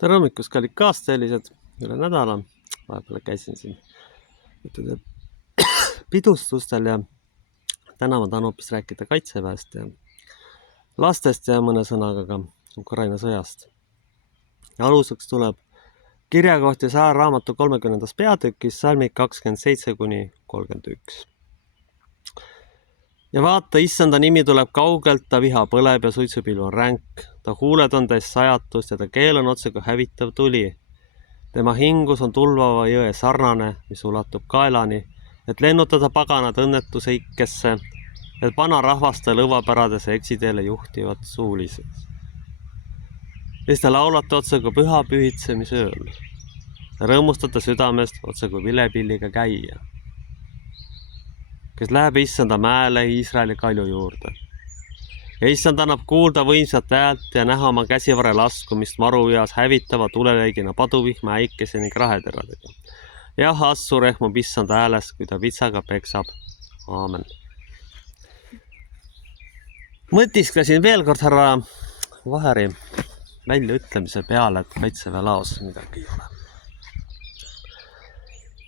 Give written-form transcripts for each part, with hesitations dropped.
tere hommikust, kallid kaasteelised, üle nädala. Vahepeal käisin siin pidustustel ja täna ma tahan hoopis rääkida Kaitseväest ja lastest ja mõne sõnaga ka Ukraina sõjast. Ja aluseks tuleb kirjakoht Jesaja raamatu 30. peatükis salmid 27-31. Ja vaata, issanda nimi tuleb kaugelt, ta viha põleb ja suitsupilv on ränk. Ta huuled on täis sajatust ja ta keel on otsekui hävitav tuli. Tema hingus on tulvava jõe sarnane, mis ulatub kaelani, et lennutada paganad õnnetuse ikkesse, et pana rahvaste lõvapärades eksiteele juhtivad suulised. Siis te laulate otsekui püha pühitsemise ööl. Rõõmustate südamest otsekui vilepilliga käia, kes läheb issanda mäele Iisraeli kalju juurde. Ja issand annab kuulda võimsat häält ja näha oma käsivare laskumist maruveas hävitava tuleleigina paduvihma äikese ning raheteradega. Jah, Assur ehmub issanda hääles, kui ta vitsaga peksab. Aamen. Mõtisklesin veel kord härra Vaheri väljaütlemise peale, et Kaitseväe laos midagi ei ole.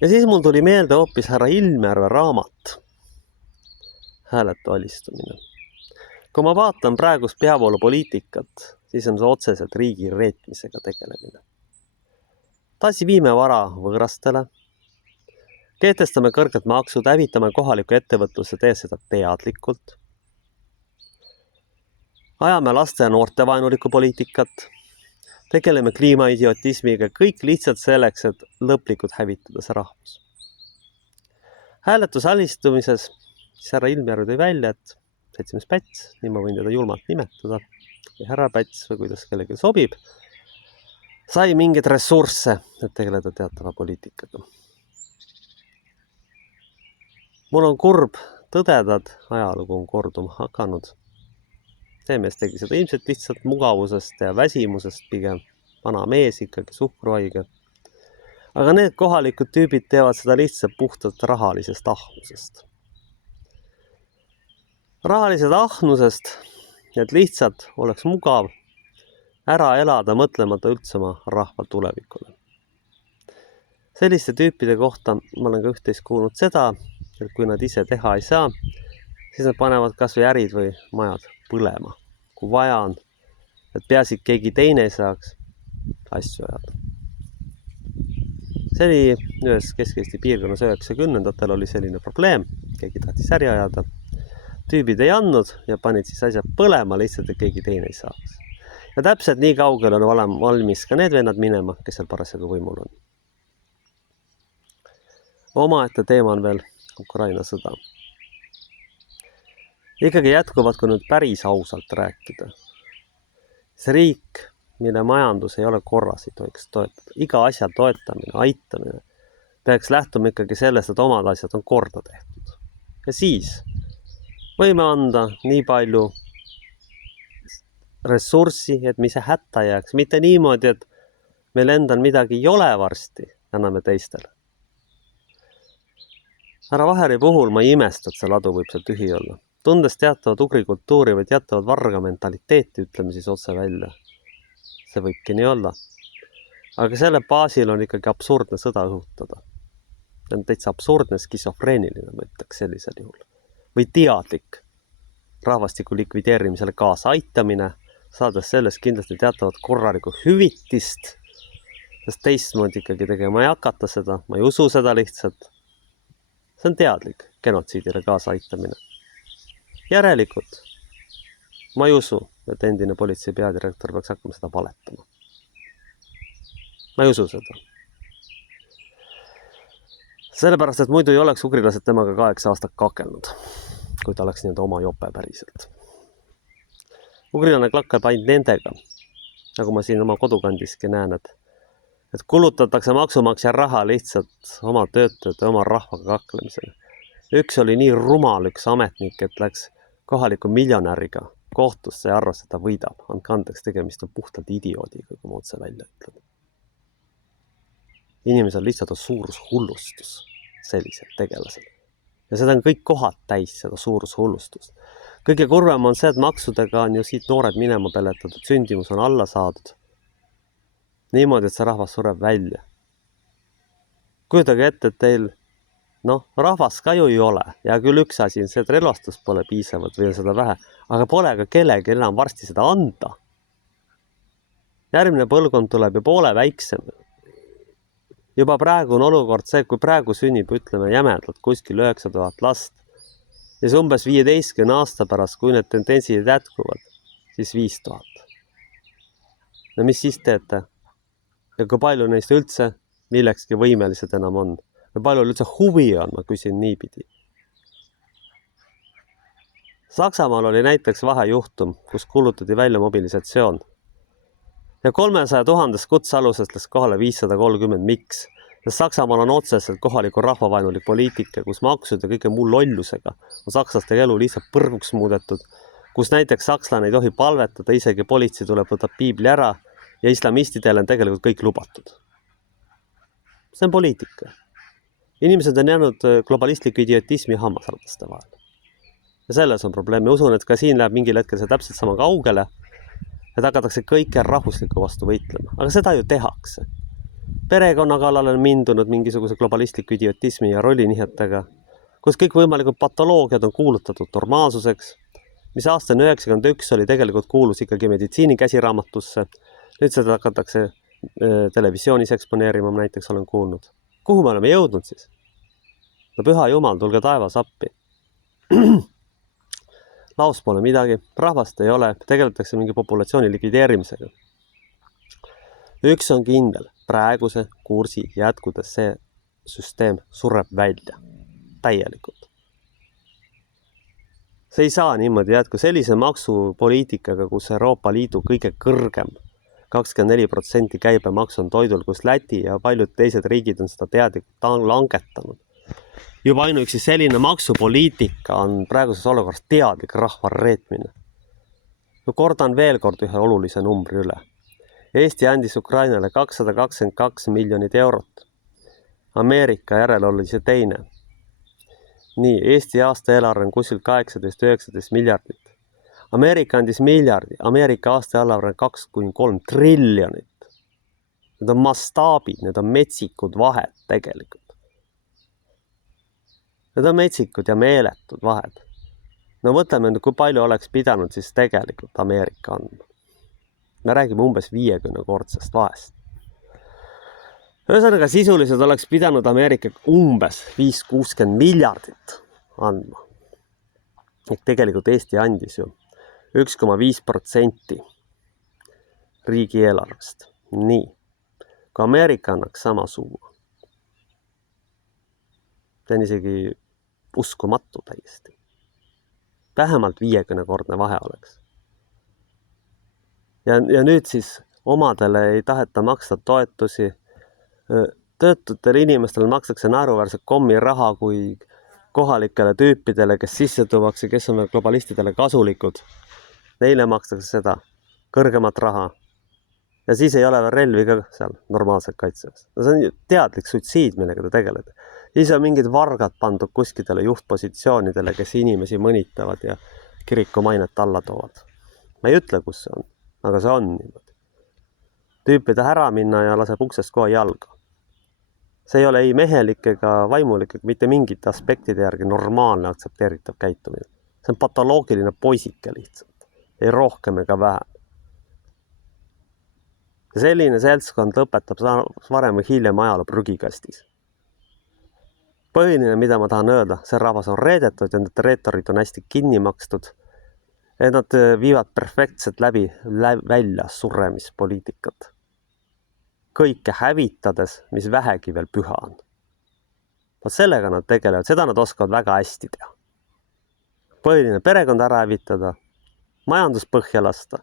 Ja siis mul tuli meelde hoopis härra Ilmjärve raamat Hääletu alistumine. Kui ma vaatan praegust peavoolupoliitikat, siis on see otseselt riigi reetmisega tegelemine. Taasi viime vara võõrastele, kehtestame kõrged maksud, hävitame kohaliku ettevõtluse, tee seda teadlikult, ajame laste ja noorte vaenulikku poliitikat, tegeleme kliimaidiotismiga, kõik lihtsalt selleks, et lõplikult hävitada see rahvus. Hääletuse alistumises siis härra Ilmjärv tõi välja, et seltsimees Päts, nii ma võin teda julmalt nimetada, või härra Päts või kuidas kellelgi sobib, sai mingeid ressursse, et tegeleda teatava poliitikaga. Mul on kurb tõdeda, et ajalugu on korduma hakanud. See mees tegi seda ilmselt lihtsalt mugavusest ja väsimusest pigem, vana mees ikkagi, suhkruhaige. Aga need kohalikud tüübid teevad seda lihtsalt puhtalt rahalisest ahnusest. Rahalised ahnusest, et lihtsalt oleks mugav ära elada, mõtlemata üldse oma rahva tulevikule. Selliste tüüpide kohta ma olen ka üht-teist kuulnud seda, et kui nad ise teha ei saa, siis nad panevad kas või ärid või majad põlema. Kui vaja on, et peaasi keegi teine ei saaks asju ajada. See oli ühes Kesk-Eesti piirkonnas 90-ndatel oli selline probleem, keegi tahtis äri ajada. Tüübid ei andnud ja panid siis asja põlema lihtsalt, et keegi teine ei saaks. Ja täpselt nii kaugel on valmis ka need vennad minema, kes seal parasjagu võimul on. Omaette teema on veel Ukraina sõda. Ikkagi jätkuvad, kui nüüd päris ausalt rääkida. See riik, mille majandus ei ole korras, ei tohiks toetada. Iga asja toetamine, aitamine peaks lähtuma ikkagi sellest, et omad asjad on korda tehtud. Ja siis võime anda nii palju ressurssi, et mis see hätta jääks. Mitte niimoodi, et meil endal midagi ei ole varsti, anname teistele. Härra Vaheri puhul ma ei imesta, et see ladu võib seal tühi olla. Tundes teatavat ugrikultuuri või teatavat varga mentaliteeti, ütleme siis otse välja. See võibki nii olla. Aga selle baasil on ikkagi absurdne sõda õhutada. See on täitsa absurdne, skisofreeniline, ma ütleks sellisel juhul. Või teadlik rahvastiku likvideerimisele kaasa aitamine, saades sellest kindlasti teatavat korralikku hüvitist, sest teistmoodi ikkagi tegema ei hakata seda, ma ei usu seda lihtsalt. See on teadlik genotsiidile kaasa aitamine. Järelikult ma ei usu, et endine politsei peadirektor peaks hakkama seda valetama. Ma ei usu seda. Sellepärast, et muidu ei oleks ugrilased temaga 8 aastat kakelnud, kui ta oleks nii-öelda oma jope päriselt. Ugrilane klakkab ainult nendega, nagu ma siin oma kodukandiski näen, et kulutatakse maksumaksja raha lihtsalt oma töötajate, oma rahvaga kaklemisele. Üks oli nii rumal, üks ametnik, et läks kohaliku miljonäriga kohtusse ja arvas, et ta võidab. Andke andeks, tegemist on puhtalt idioodiga, kui ma otse välja ütlen. Inimesel lihtsalt on suurushullustus sellisel tegelasel. Ja seda on kõik kohad täis, seda suurushullustust. Kõige kurvem on see, et maksudega on ju siit noored minema peletatud, sündimus on alla saadud. niimoodi, et see rahvas sureb välja. Kujutage ette, et teil, rahvas ka ju ei ole ja küll üks asi on see, et relvastust pole piisavalt või on seda vähe, aga pole ka kellegi enam varsti seda anda. Järgmine põlvkond tuleb ju poole väiksem. Juba praegu on olukord see, kui praegu sünnib, ütleme jämedalt, kuskil 9000 last ja siis umbes 15 aasta pärast, kui need tendentsid jätkuvad, siis 5000. No mis siis teete? Ja kui palju neist üldse millekski võimelised enam on? Või palju üldse huvi on, ma küsin niipidi. Saksamaal oli näiteks vahejuhtum, kus kuulutati välja mobilisatsioon. Ja 300 000 kutsealusest läks kohale 530. Miks? Sest Saksamaal on otseselt kohaliku rahvavaenulik poliitika, kus maksud ja kõige muu lollusega on sakslaste elu lihtsalt põrguks muudetud, kus näiteks sakslane ei tohi palvetada, isegi politsei tuleb võtab piibli ära ja islamistidele on tegelikult kõik lubatud. See on poliitika. Inimesed on jäänud globalistliku idiotismi hammasrataste vahel. Ja selles on probleem. Ja usun, et ka siin läheb mingil hetkel see täpselt sama kaugele, et hakatakse kõike rahvusliku vastu võitlema. Aga seda ju tehakse. Perekonna kallal on mindunud mingisuguse globalistliku idiotismi ja rollinihetega, kus kõik võimalikud patoloogiad on kuulutatud normaalsuseks, mis aastane 91 oli tegelikult kuulus ikkagi meditsiini käsiraamatusse. Nüüd seda hakatakse televisioonis eksponeerima, ma näiteks olen kuulnud. Kuhu me oleme jõudnud siis? No püha jumal, tulge taevas appi. Laos pole midagi, rahvast ei ole, tegeletakse mingi populatsiooni likvideerimisega. Üks on kindel, praeguse kursi jätkudes see süsteem sureb välja. Täielikult. See ei saa niimoodi jätku sellise maksupoliitikaga, kus Euroopa Liidu kõige kõrgem 24% käibemaks on toidul, kus Läti ja paljud teised riigid on seda teadlikult langetanud. Juba ainuüksi selline maksupoliitika on praeguses olukorras teadlik rahva reetmine. Kordan veel kord ühe olulise numbri üle. Eesti andis Ukrainale 222 miljonit eurot. Ameerika järel oli see teine. Nii, Eesti aasta eelarve on kuskil 18-19 miljardit. Ameerika andis miljardi, Ameerika aasta eelarve on 2-3 triljonit. Need on mastaabid, need on metsikud vahed tegelikult. Need on metsikud ja meeletud vahed. No mõtleme nüüd, kui palju oleks pidanud siis tegelikult Ameerika andma. Me räägime umbes 50-kordsest vahest. Ühesõnaga sisuliselt oleks pidanud Ameerika umbes 5-60 miljardit andma. Tegelikult Eesti andis ju 1,5% riigieelarvest. Nii, kui Ameerika annaks sama summa. See on isegi uskumatu täiesti. Vähemalt 50-kordne vahe oleks. Ja nüüd siis omadele ei taheta maksta toetusi. Töötutele inimestele makstakse naeruväärselt kommi raha kui kohalikele tüüpidele, kes sisse tuuakse, kes on globalistidele kasulikud. Neile makstakse seda kõrgemat raha. Ja siis ei ole relvi ka seal normaalselt kaitsemas. No see on teadlik suitsiid, millega te tegelete. Siis on mingid vargad pandud kuskidele juhtpositsioonidele, kes inimesi mõnitavad ja kiriku mainet alla toovad. Ma ei ütle, kus see on, aga see on niimoodi. Tüüp ei taha ära minna ja laseb uksest kohe jalga. See ei ole ei mehelik ega vaimulik, ega mitte mingite aspektide järgi normaalne aktsepteeritav käitumine. See on patoloogiline poisike lihtsalt. Ei rohkem ega vähem. Ja selline seltskond lõpetab varem või hiljem ajaloo prügikastis. Põhiline, mida ma tahan öelda, see rahvas on reedetud ja need reetorid on hästi kinni makstud. Et nad viivad perfektselt läbi välja suremispoliitikat. Kõike hävitades, mis vähegi veel püha on. Sellega nad tegelevad, seda nad oskavad väga hästi teha. Põhiline perekond ära hävitada, majandus põhja lasta,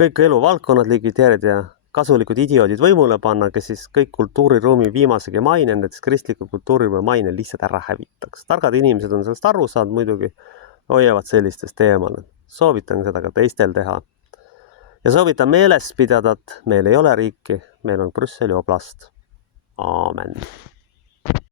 kõik eluvaldkonnad likvideerida ja kasulikud idioodid võimule panna, kes siis kõik kultuuriruumi viimasegi maine, näiteks kristliku kultuuriruumi maine lihtsalt ära hävitaks. Targad inimesed on sellest aru saanud muidugi, hoiavad sellistest teemal. Soovitan seda ka teistel teha. Ja soovitan meeles pidada, et meil ei ole riiki, meil on Brüsseli oblast. Aamen.